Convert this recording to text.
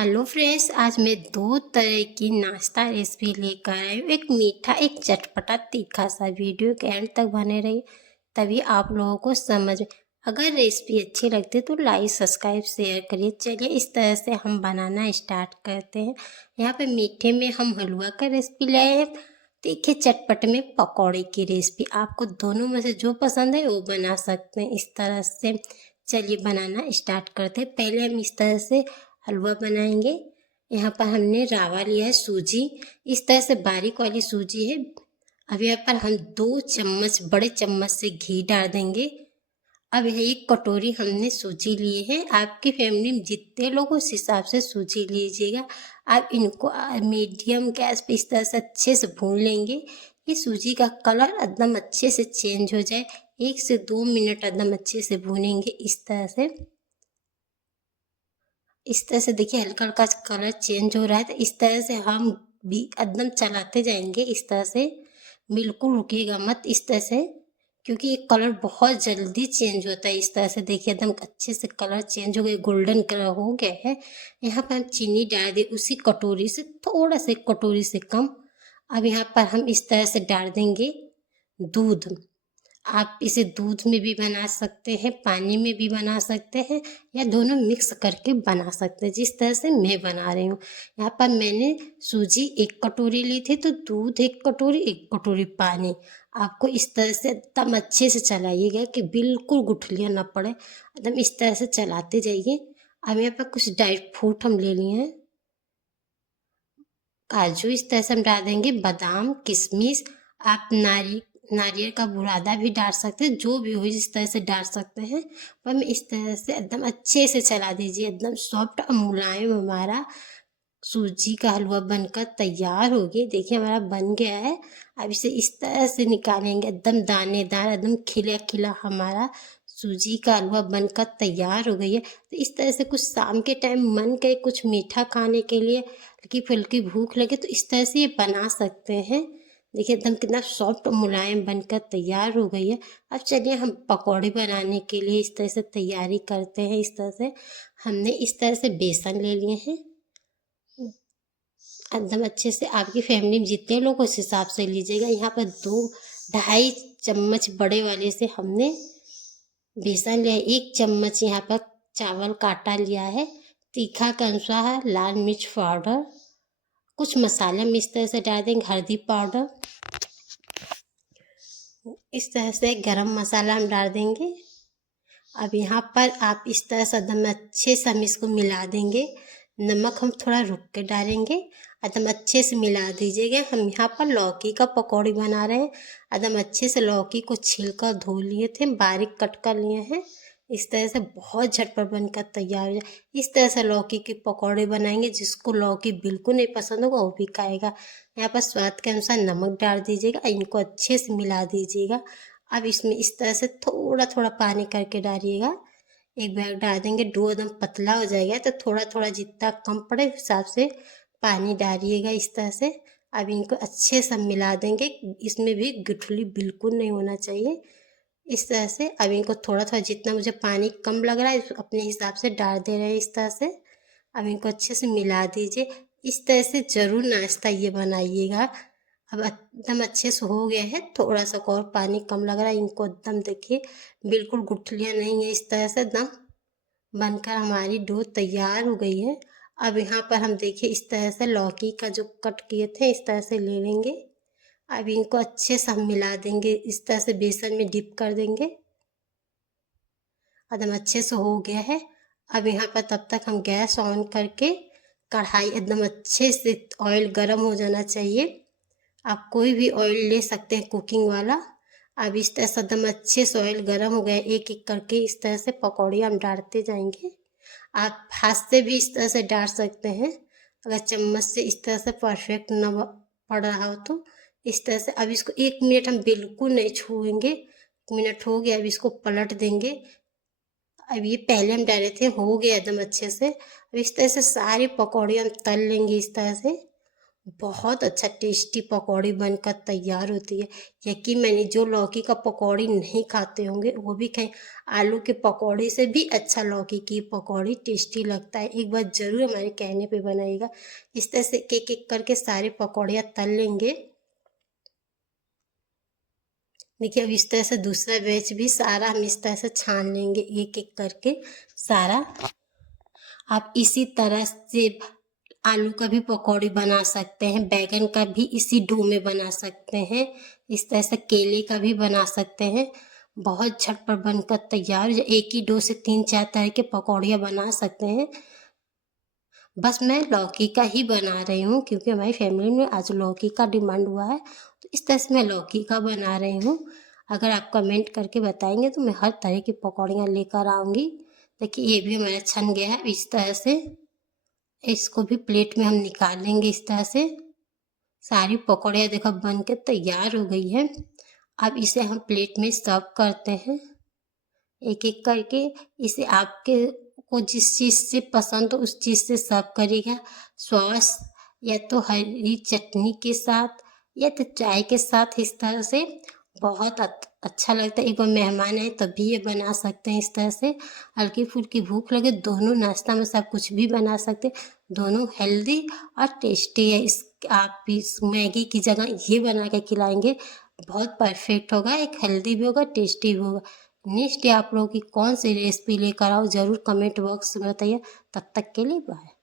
Hello friends, आज मैं दो तरह की नाश्ता रेसिपी लेकर आई हूँ। एक मीठा, एक चटपटा तीखा सा। वीडियो के एंड तक बने रहिए, तभी आप लोगों को समझ में। अगर रेसिपी अच्छी लगती है तो लाइक सब्सक्राइब शेयर करिए। चलिए इस तरह से हम बनाना स्टार्ट करते हैं। यहाँ पे मीठे में हम हलवा का रेसिपी लाए हैं, तीखे चटपटे में पकौड़े की रेसिपी। आपको दोनों में से जो पसंद है वो बना सकते हैं इस तरह से। चलिए बनाना स्टार्ट करते हैं। पहले हम इस तरह से हलवा बनाएंगे। यहाँ पर हमने रावा लिया है, सूजी इस तरह से बारीक वाली सूजी है। अब यहाँ पर हम 2 चम्मच बड़े चम्मच से घी डाल देंगे। अब यह 1 कटोरी हमने सूजी लिए हैं। आपकी फैमिली में जितने लोग उस हिसाब से सूजी लीजिएगा। आप इनको मीडियम गैस पे इस तरह से अच्छे से भून लेंगे। ये सूजी का कलर एकदम अच्छे से चेंज हो जाए। 1 से 2 मिनट एकदम अच्छे से भूनेंगे इस तरह से। इस तरह से देखिए हल्का हल्का कलर चेंज हो रहा है, तो इस तरह से हम भी एकदम चलाते जाएंगे। इस तरह से बिल्कुल रुकिएगा मत इस तरह से, क्योंकि ये कलर बहुत जल्दी चेंज होता है। इस तरह से देखिए एकदम अच्छे से कलर चेंज हो गया, गोल्डन कलर हो गया है। यहाँ पर हम चीनी डाल दें उसी कटोरी से, थोड़ा सा कटोरी से कम। अब यहाँ पर हम इस तरह से डाल देंगे दूध। आप इसे दूध में भी बना सकते हैं, पानी में भी बना सकते हैं, या दोनों मिक्स करके बना सकते हैं, जिस तरह से मैं बना रही हूँ। यहाँ पर मैंने सूजी 1 कटोरी ली थी, तो दूध 1 कटोरी, 1 कटोरी पानी। आपको इस तरह से एकदम अच्छे से चलाइएगा कि बिल्कुल गुठलियाँ ना पड़े। एकदम इस तरह से चलाते जाइए। अब यहाँ पर कुछ ड्राई फ्रूट हम ले लिए हैं। काजू इस तरह से हम डाल देंगे, बादाम, किशमिश। आप नारियल का बुरादा भी डाल सकते हैं, जो भी हो इस तरह से डाल सकते हैं। पर मैं इस तरह से एकदम अच्छे से चला दीजिए। एकदम सॉफ्ट और मुलायम हमारा सूजी का हलवा बनकर तैयार हो गया। देखिए हमारा बन गया है। अब इसे इस तरह से निकालेंगे, एकदम दानेदार, एकदम खिला खिला हमारा सूजी का हलवा बनकर तैयार हो गई है। तो इस तरह से कुछ शाम के टाइम मन करे कुछ मीठा खाने के लिए, हल्की फुल्की भूख लगे, तो इस तरह से ये बना सकते हैं। देखिए एकदम कितना सॉफ्ट मुलायम बनकर तैयार हो गई है। अब चलिए हम पकौड़े बनाने के लिए इस तरह से तैयारी करते हैं। इस तरह से हमने इस तरह से बेसन ले लिए हैं। एकदम अच्छे से आपकी फैमिली में जितने लोग उस हिसाब से लीजिएगा। यहाँ पर 2-2.5 चम्मच बड़े वाले से हमने बेसन लिया। 1 चम्मच यहाँ पर चावल का आटा लिया है। तीखा के अनुसार लाल मिर्च पाउडर, कुछ मसाले हम इस तरह से डाल देंगे, हल्दी पाउडर, इस तरह से गरम मसाला हम डाल देंगे। अब यहाँ पर आप इस तरह से एकदम अच्छे से हम इसको मिला देंगे। नमक हम थोड़ा रुक के डालेंगे। एकदम अच्छे से मिला दीजिएगा। हम यहाँ पर लौकी का पकौड़ी बना रहे हैं। एकदम अच्छे से लौकी को छीलकर धो लिए थे, बारीक कट कर लिए हैं। इस तरह से बहुत झटपट बनकर तैयार हो जाए। इस तरह से लौकी के पकौड़े बनाएंगे, जिसको लौकी बिल्कुल नहीं पसंद होगा वो भी खाएगा। यहाँ पर स्वाद के अनुसार नमक डाल दीजिएगा, इनको अच्छे से मिला दीजिएगा। अब इसमें इस तरह से थोड़ा थोड़ा पानी करके डालिएगा। एक बैग डाल देंगे, डो एकदम पतला हो जाएगा, तो थोड़ा थोड़ा जितना कम पड़े उस हिसाब से पानी डालिएगा इस तरह से। अब इनको अच्छे से मिला देंगे। इसमें भी गुठली बिल्कुल नहीं होना चाहिए। इस तरह से अब इनको थोड़ा थोड़ा, जितना मुझे पानी कम लग रहा है अपने हिसाब से डाल दे रहे हैं इस तरह से। अब इनको अच्छे से मिला दीजिए। इस तरह से ज़रूर नाश्ता ये बनाइएगा। अब एकदम अच्छे से हो गया है। थोड़ा सा और पानी कम लग रहा है। इनको एकदम देखिए बिल्कुल गुठलियाँ नहीं है। इस तरह से एकदम बनकर हमारी डो तैयार हो गई है। अब यहाँ पर हम देखिए इस तरह से लौकी का जो कट किए थे इस तरह से ले लेंगे। अब इनको अच्छे से हम मिला देंगे, इस तरह से बेसन में डिप कर देंगे। एकदम अच्छे से हो गया है। अब यहाँ पर तब तक हम गैस ऑन करके कढ़ाई, एकदम अच्छे से ऑयल गर्म हो जाना चाहिए। आप कोई भी ऑयल ले सकते हैं कुकिंग वाला। अब इस तरह से एकदम अच्छे से ऑयल गर्म हो गया। एक एक करके इस तरह से पकौड़े हम डालते जाएंगे। आप हाथ से भी इस तरह से डाल सकते हैं, अगर चम्मच से इस तरह से परफेक्ट न पड़ रहा हो तो। इस तरह से अब इसको 1 मिनट हम बिल्कुल नहीं छूएंगे। 1 मिनट हो गया, अब इसको पलट देंगे। अब ये पहले हम डाले थे, हो गया एकदम अच्छे से। अब इस तरह से सारे पकौड़े हम तल लेंगे इस तरह से। बहुत अच्छा टेस्टी पकौड़ी बनकर तैयार होती है। यकीन मानिए जो लौकी का पकौड़ी नहीं खाते होंगे वो भी खाएं। आलू के पकौड़ी से भी अच्छा लौकी की पकौड़ी टेस्टी लगता है। एक बार ज़रूर हमारे कहने पे बनाइएगा। इस तरह से एक एक करके सारे पकौड़ियाँ तल लेंगे। देखिए अब इस तरह से दूसरा बैच भी सारा हम इस तरह से छान लेंगे एक एक करके सारा। आप इसी तरह से आलू का भी पकौड़ी बना सकते हैं, बैगन का भी इसी डो में बना सकते हैं, इस तरह से केले का भी बना सकते हैं। बहुत झटपट बनकर तैयार, एक ही डो से 3-4 तरह के पकौड़ियाँ बना सकते हैं। बस मैं लौकी का ही बना रही हूँ क्योंकि हमारी फैमिली में आज लौकी का डिमांड हुआ है, तो इस तरह से मैं लौकी का बना रही हूँ। अगर आप कमेंट करके बताएंगे तो मैं हर तरह की पकौड़ियाँ लेकर आऊँगी। देखिए ये भी हमारा छन गया है। इस तरह से इसको भी प्लेट में हम निकाल लेंगे। इस तरह से सारी पकौड़ियाँ देखो बन के तैयार हो गई है। अब इसे हम प्लेट में सर्व करते हैं एक एक करके। इसे आपके को जिस चीज़ से पसंद हो उस चीज़ से सर्व करिएगा। सॉस या तो हरी चटनी के साथ या तो चाय के साथ। इस तरह से बहुत अच्छा लगता है। एक बार मेहमान आए तब भी ये बना सकते हैं इस तरह से। हल्की फुल्की भूख लगे दोनों नाश्ता में सब कुछ भी बना सकते हैं। दोनों हेल्दी और टेस्टी है। इस आप इस मैगी की जगह ये बना के खिलाएंगे बहुत परफेक्ट होगा। एक हेल्दी भी होगा, टेस्टी भी होगा। नेक्स्ट डे आप लोगों की कौन सी रेसिपी लेकर आओ ज़रूर कमेंट बॉक्स में बताइए। तब तक के लिए बाय।